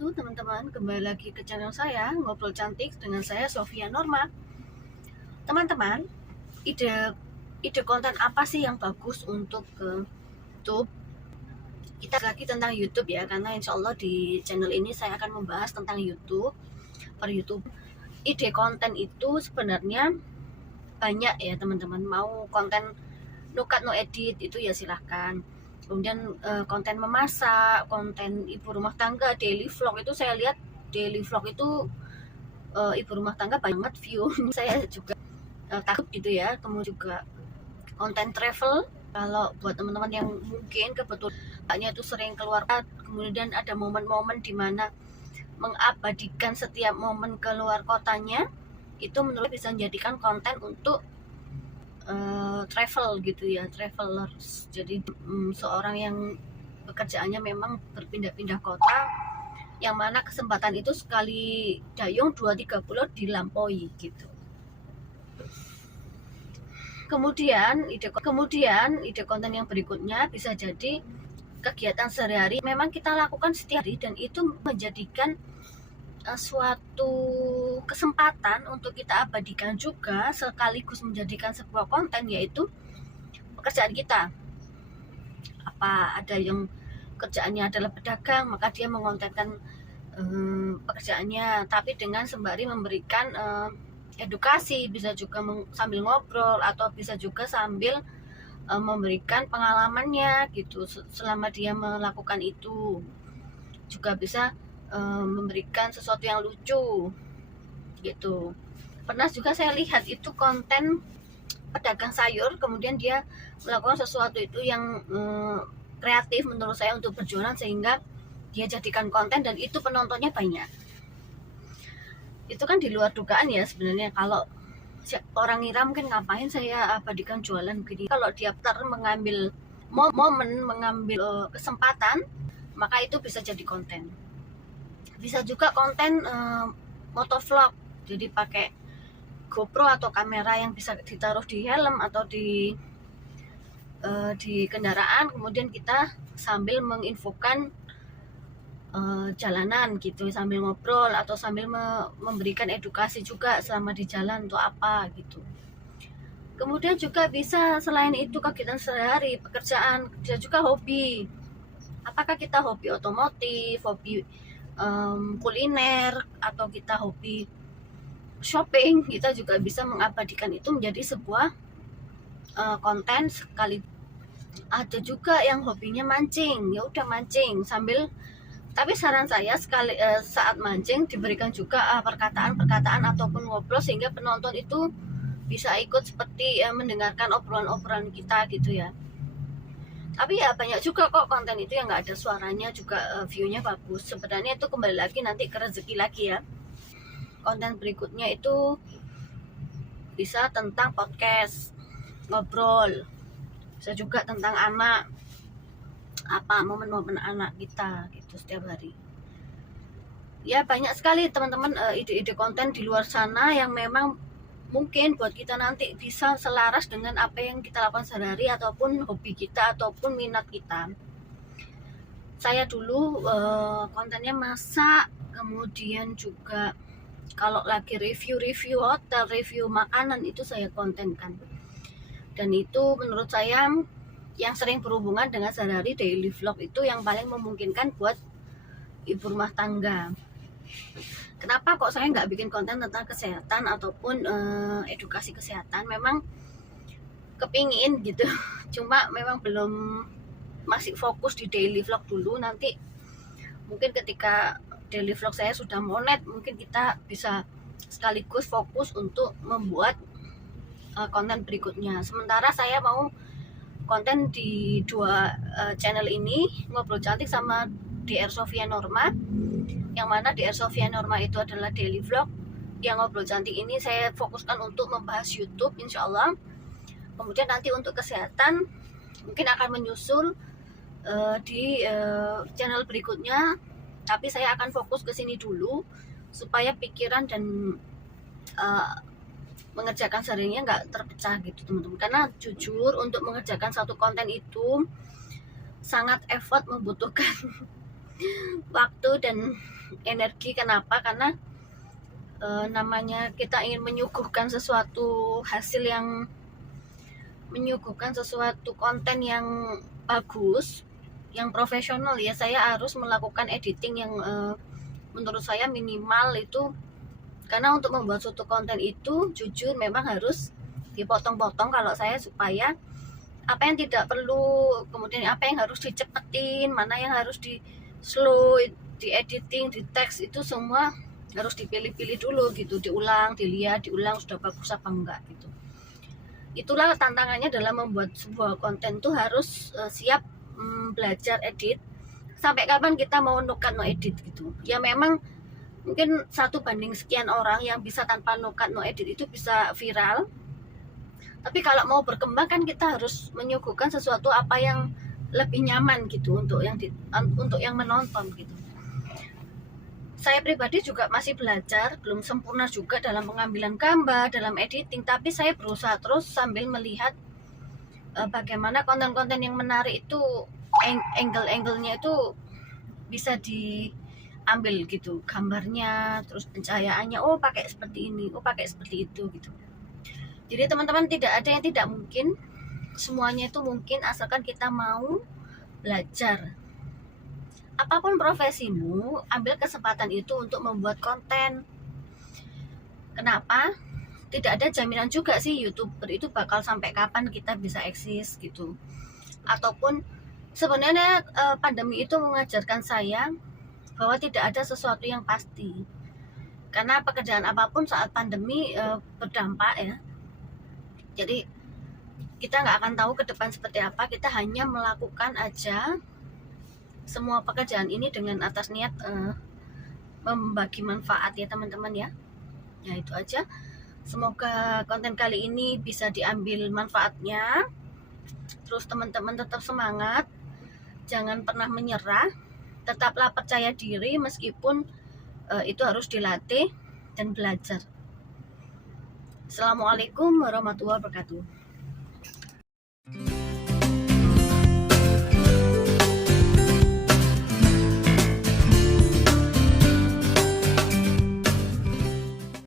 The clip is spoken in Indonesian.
wabarakatuh, teman-teman. Kembali lagi ke channel saya, Ngobrol Cantik dengan saya Sofia Norma. Teman-teman, ide konten apa sih yang bagus untuk ke YouTube? Kita lagi tentang YouTube ya, karena insya Allah di channel ini saya akan membahas tentang YouTube, per YouTube. Ide konten itu sebenarnya banyak ya teman-teman. Mau konten no cut no edit itu ya silahkan. Kemudian konten memasak, konten ibu rumah tangga, daily vlog itu saya lihat daily vlog itu ibu rumah tangga banget view. Saya juga takut gitu ya. Kemudian juga konten travel, kalau buat teman-teman yang mungkin kebetulannya itu sering keluar, kemudian ada momen-momen di mana mengabadikan setiap momen keluar kotanya, itu menurut bisa menjadikan konten untuk travel gitu ya, travelers. Jadi seorang yang pekerjaannya memang berpindah-pindah kota, yang mana kesempatan itu sekali dayung 2-3 pulau dilampaui gitu. Kemudian ide konten yang berikutnya bisa jadi kegiatan sehari-hari memang kita lakukan setiap hari, dan itu menjadikan suatu kesempatan untuk kita abadikan juga, sekaligus menjadikan sebuah konten, yaitu pekerjaan kita. Apa ada yang kerjaannya adalah pedagang, maka dia mengontenkan pekerjaannya, tapi dengan sembari memberikan edukasi, bisa juga sambil ngobrol, atau bisa juga sambil memberikan pengalamannya gitu selama dia melakukan itu. Juga bisa memberikan sesuatu yang lucu gitu. Pernah juga saya lihat itu konten pedagang sayur, kemudian dia melakukan sesuatu itu yang kreatif menurut saya untuk berjualan, sehingga dia jadikan konten dan itu penontonnya banyak. Itu kan di luar dugaan ya sebenarnya. Kalau orang ngira mungkin ngapain saya abadikan jualan begini. Kalau dia mengambil momen, mengambil kesempatan, maka itu bisa jadi konten. Bisa juga konten motovlog, jadi pakai GoPro atau kamera yang bisa ditaruh di helm atau di kendaraan, kemudian kita sambil menginfokan jalanan gitu, sambil ngobrol atau sambil memberikan edukasi juga selama di jalan untuk apa gitu. Kemudian juga bisa selain itu kegiatan sehari-hari, pekerjaan, bisa juga hobi. Apakah kita hobi otomotif, hobi kuliner, atau kita hobi shopping, kita juga bisa mengabadikan itu menjadi sebuah konten sekali. Ada juga yang hobinya mancing, ya udah mancing sambil, tapi saran saya saat mancing diberikan juga perkataan-perkataan ataupun ngobrol, sehingga penonton itu bisa ikut seperti mendengarkan obrolan-obrolan kita gitu ya. Tapi ya banyak juga kok konten itu yang nggak ada suaranya juga view-nya bagus. Sebenarnya itu kembali lagi nanti ke rezeki lagi ya. Konten berikutnya itu bisa tentang podcast, ngobrol, bisa juga tentang anak, apa momen-momen anak kita gitu setiap hari. Ya banyak sekali teman-teman ide-ide konten di luar sana yang memang mungkin buat kita nanti bisa selaras dengan apa yang kita lakukan sehari-hari, ataupun hobi kita, ataupun minat kita. Saya dulu kontennya masak, kemudian juga kalau lagi review hotel, review makanan, itu saya kontenkan. Dan itu menurut saya yang sering berhubungan dengan sehari-hari, daily vlog itu yang paling memungkinkan buat ibu rumah tangga. Kenapa kok saya nggak bikin konten tentang kesehatan ataupun edukasi kesehatan? Memang kepingin gitu, cuma memang belum, masih fokus di daily vlog dulu. Nanti mungkin ketika daily vlog saya sudah monet, mungkin kita bisa sekaligus fokus untuk membuat konten berikutnya. Sementara saya mau konten di dua channel ini, Ngobrol Cantik sama DR Sofia Norma, yang mana DR Sofia Norma itu adalah daily vlog, yang Ngobrol Cantik ini saya fokuskan untuk membahas YouTube insya Allah. Kemudian nanti untuk kesehatan mungkin akan menyusul di channel berikutnya, tapi saya akan fokus ke sini dulu supaya pikiran dan mengerjakan seharinya nggak terpecah gitu teman-teman. Karena jujur untuk mengerjakan satu konten itu sangat effort, membutuhkan waktu dan energi. Kenapa? Karena namanya kita ingin menyuguhkan sesuatu hasil yang menyuguhkan sesuatu konten yang bagus, yang profesional ya, saya harus melakukan editing yang menurut saya minimal itu. Karena untuk membuat suatu konten itu jujur memang harus dipotong-potong kalau saya, supaya apa yang tidak perlu, kemudian apa yang harus dicepetin, mana yang harus di slow, di editing, di teks, itu semua harus dipilih-pilih dulu gitu, diulang, dilihat, diulang sudah bagus apa enggak gitu. Itulah tantangannya dalam membuat sebuah konten tuh, harus siap belajar edit. Sampai kapan kita mau no cut no edit gitu ya. Memang mungkin 1 banding sekian orang yang bisa tanpa no cut no edit itu bisa viral, tapi kalau mau berkembang kan kita harus menyuguhkan sesuatu apa yang lebih nyaman gitu untuk yang menonton gitu. Saya pribadi juga masih belajar, belum sempurna juga dalam pengambilan gambar, dalam editing, tapi saya berusaha terus sambil melihat bagaimana konten-konten yang menarik itu, angle-angle-nya itu bisa diambil gitu, gambarnya, terus pencahayaannya, oh pakai seperti ini, oh pakai seperti itu gitu. Jadi teman-teman, tidak ada yang tidak mungkin, semuanya itu mungkin asalkan kita mau belajar. Apapun profesimu, ambil kesempatan itu untuk membuat konten. Kenapa? Tidak ada jaminan juga sih YouTuber itu bakal sampai kapan kita bisa eksis gitu. Ataupun sebenarnya pandemi itu mengajarkan saya bahwa tidak ada sesuatu yang pasti. Karena pekerjaan apapun saat pandemi berdampak ya. Jadi kita nggak akan tahu ke depan seperti apa. Kita hanya melakukan aja semua pekerjaan ini dengan atas niat membagi manfaat ya teman-teman ya. Ya itu aja. Semoga konten kali ini bisa diambil manfaatnya. Terus teman-teman tetap semangat, jangan pernah menyerah, tetaplah percaya diri meskipun itu harus dilatih dan belajar. Assalamualaikum warahmatullahi wabarakatuh.